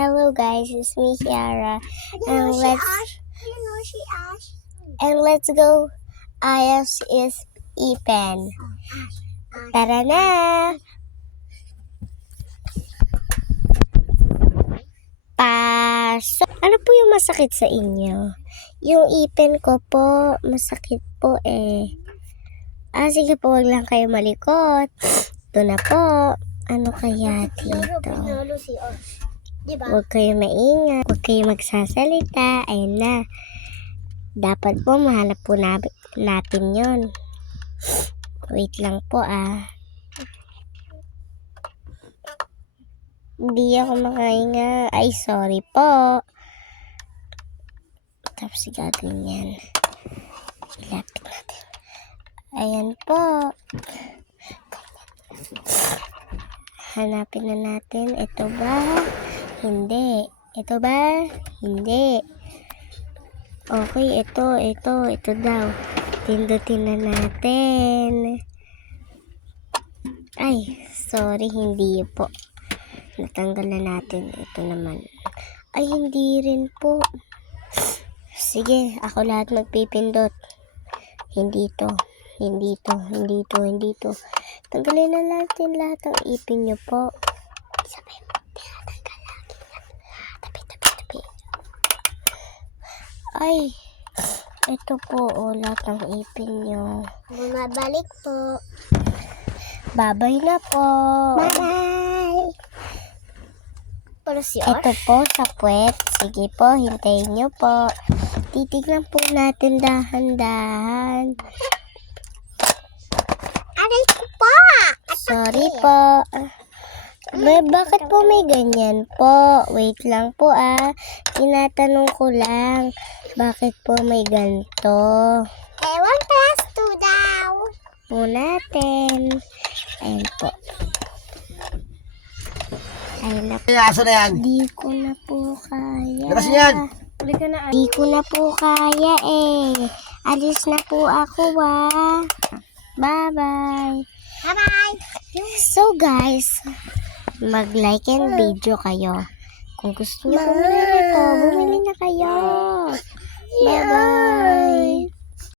Hello guys, it's me Kiara. And let's go. Ayos is Ipen. Tara na! Pasok! Ano po yung masakit sa inyo? Yung ipin ko po, masakit po eh. Sige po, wag lang kayo malikot. Ito na po. Ano kaya dito? Huwag kayo maingat. Huwag kayo magsasalita. Ayun na. Dapat po mahanap po natin yon. Wait lang po Hindi ako makahinga. Ay, sorry po. Tapos gagawin yan. Ilapit natin. Ayan po. Hanapin na natin. Ito ba? Hindi. Ito ba? Hindi. Okay, ito daw. Pindutin na natin. Ay, sorry, hindi po. Natanggal na natin. Ito naman. Ay, hindi rin po. Sige, ako lahat magpipindot. Hindi to. Tanggalin na natin lahat ng ipin nyo po. Sabay mo, tinatanggal lagi. Tabi. Ay, ito po, lahat ng ipin nyo. Bumabalik po. Babay na po. Bye! Ito po sa puwet. Sige po, hintayin nyo po. Titignan po natin dahan-dahan. Aray ko po! Sorry po. Bakit po may ganyan po? Wait lang po Tinatanong ko lang. Bakit po may ganito? 1+2 daw. Po natin. Ayan po. Ayun na po. Aso na yan. Di ko na po kaya. Lakas yan. Di ko na po kaya Alis na po ako Bye-bye. Bye-bye. So guys, mag-like and video kayo. Kung gusto niyo bumili nito, bumili na kayo. Bye-bye.